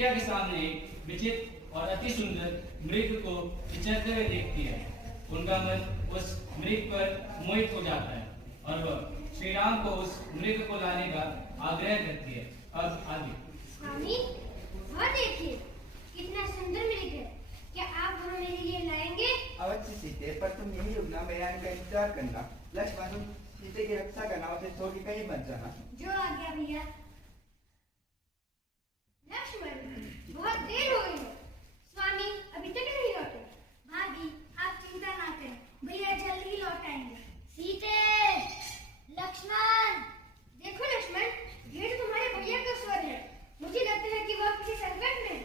कुटिया के सामने एक विचित्र और अति सुंदर मृग को विचरते हुए देखती है। उनका मन उस मृग पर मोहित हो जाता है और वह श्री राम को उस मृग को लाने का आग्रह करती है। अब आगे। स्वामी, वह देखिए कितना सुंदर मृग है। क्या आप वह मेरे लिए लाएंगे? अवश्य सीते, पर तुम यही रुकना, मेरे आने का इंतजार करना। लक्ष्मण, तुम सीते की रक्षा करना, उसे छोड़ के कहीं मत जाना। जो आज्ञा भैया। लक्ष्मण, बहुत देर हो गई है। स्वामी अभी तक नहीं लौटे। भाभी, आप चिंता ना करें, भैया जल्द ही लौट आएंगे। सीते, लक्ष्मण, देखो लक्ष्मण, ये तो तुम्हारे भैया का स्वर है। मुझे लगता है कि वह किसी संकट में है।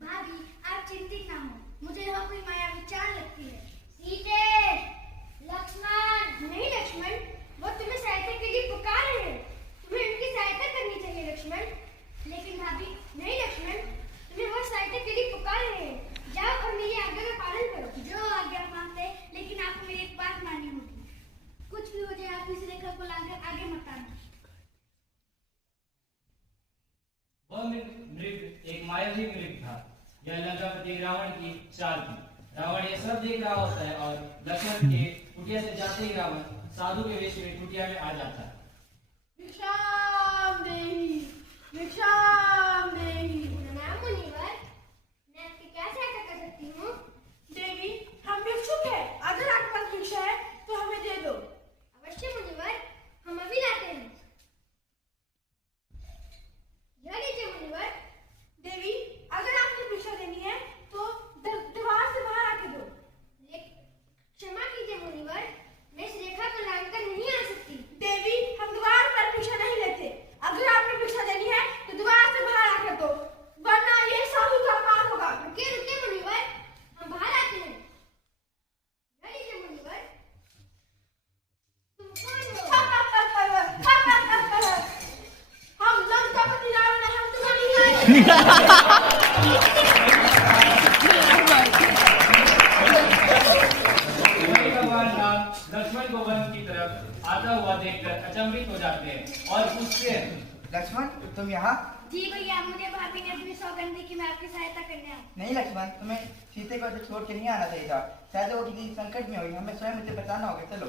भाभी, आप चिंतित ना हो, मुझे वह कोई मायावी चाल लगती है। सीते, लक्ष्मण, नहीं लक्ष्मण, वो तुम्हें सहायता के लिए पुकार रहे हैं। तुम्हें उनकी सहायता करनी चाहिए लक्ष्मण। लेकिन भाभी, नहीं लक्ष्मण, तुम्हें वो सहायता के लिए पुकार रहे हैं। जाओ और मेरी आज्ञा का पालन करो। जो आज्ञा मानते, लेकिन आपको मेरी एक बात माननी होगी। कुछ भी हो जाए, आप इस रेखा को लाकर आगे मत आना। वह मृग एक मायावी मृग था। यह लंकापति रावण की चाल थी। रावण ये सब देख रहा होता है और लक्ष्मण के कुटिया से जाते ही रावण साधु के वेश में कुटिया में आ जाता है। भिक्षाम देहि, भिक्षाम देहि। प्रणाम मुनिवर, मैं आपकी क्या सहायता कर सकती हूँ? देवी, हम भिक्षुक हैं। अगर आपके पास भिक्षा है तो हमें दे दो। अवश्य मुनिवर, हम अभी लाते हैं। यह लीजिए मुनिवर। देवी, अगर आपको भिक्षा देनी है तो दीवार से बाहर आके दो। क्षमा कीजिए मुनिवर, मैं इस रेखा को लांघकर नहीं आ सकती। देवी, हम द्वार पर भिक्षा नहीं लेते। अगर आपने भिक्षा देनी है तो द्वार से बाहर आकर दो, वरना ये साधु का अपमान होगा। रुके रुके मुनिवर, हम बाहर आते हैं। यह लीजिए मुनिवर। तुम कौन हो? हम लंकापति रावण हैं, हम तुम्हें नहीं लाएंगे। भगवान राम लक्ष्मण को वन की तरफ आता हुआ देखकर अचंभित हो जाते हैं और पूछते हैं, लक्ष्मण, तुम यहाँ? जी भैया, मुझे भाभी ने अपनी सौगंध दी कि मैं आपकी सहायता करने आऊँ। नहीं लक्ष्मण, तुम्हें सीते को तो छोड़ के नहीं आना चाहिए था। शायद वो किसी संकट में हुई, हमें स्वयं उसे बचाना होगा। चलो।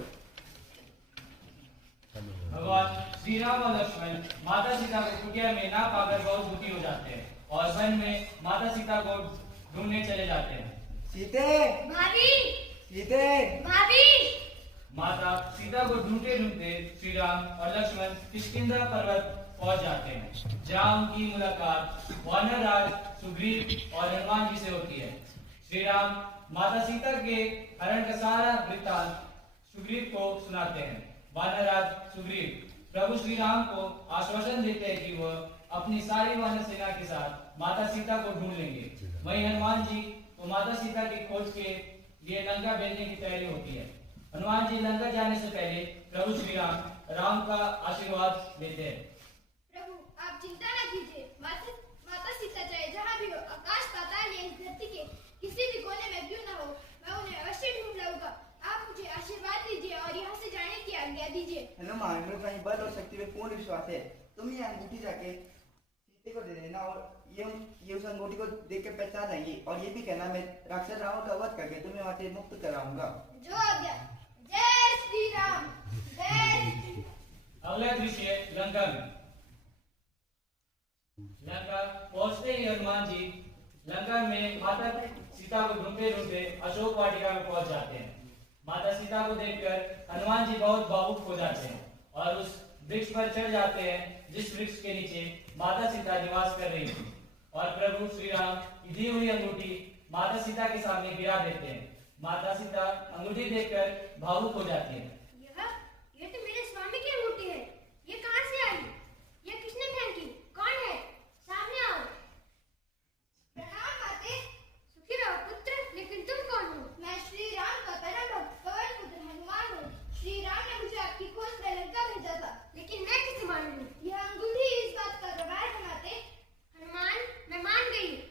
भगवान श्री राम और लक्ष्मण माता सीता को कुटिया में ना पाकर बहुत दुखी हो जाते हैं और वन में माता सीता को ढूंढने चले जाते हैं। सीते, भाभी, सीते। भाभी। माता सीता को ढूंढते ढूंढते श्री राम और लक्ष्मण किष्किंधा पर्वत पहुंच जाते हैं, जहाँ उनकी मुलाकात वानरराज सुग्रीव और हनुमान जी से होती है। श्री राम माता सीता के हरण का सारा वृत्तांत सुग्रीव को सुनाते हैं। वानरराज सुग्रीव प्रभु श्री राम को आश्वासन देते हैं कि वह अपनी सारी वानर सेना के साथ माता सीता को ढूंढ लेंगे। वहीं हनुमान जी को माता सीता की खोज के लिए लंका भेजने की तैयारी होती है। हनुमान जी लंका जाने से पहले प्रभु श्री राम का आशीर्वाद लेते हैं। प्रभु, आप चिंता न कीजिए। माता सीता चाहे जहाँ भी हो, आकाश पाताल या इस धरती के किसी भी कोने में क्यों न हो, मैं उन्हें अवश्य ढूंढ लाऊंगा। आप मुझे आशीर्वाद दीजिए और यहाँ से जाने की आज्ञा दीजिए। हनुमान, मेरे पास बल और शक्ति में पूर्ण विश्वास है। तुम ये अंगूठी जाके सीते को दे देना और ये उस अंगूठी को देख के पहचान आएंगी और ये भी कहना, मैं राक्षस रावण का वध करके तुम्हें वहां से मुक्त कराऊंगा। जो आज्ञा। जय श्री राम, जय श्री। अगला दृश्य लंका में। लंका पहुंचते ही हनुमान जी लंका में माता सीता को ढूंढते ढूंढते अशोक वाटिका में पहुंच जाते हैं। माता सीता को देखकर हनुमान जी बहुत भावुक हो जाते हैं और उस वृक्ष पर चढ़ जाते हैं जिस वृक्ष के नीचे माता सीता निवास कर रही थी और प्रभु श्री राम की दी हुई अंगूठी माता सीता के सामने गिरा देते हैं। माता सीता अंगूठी देखकर भावुक हो जाती है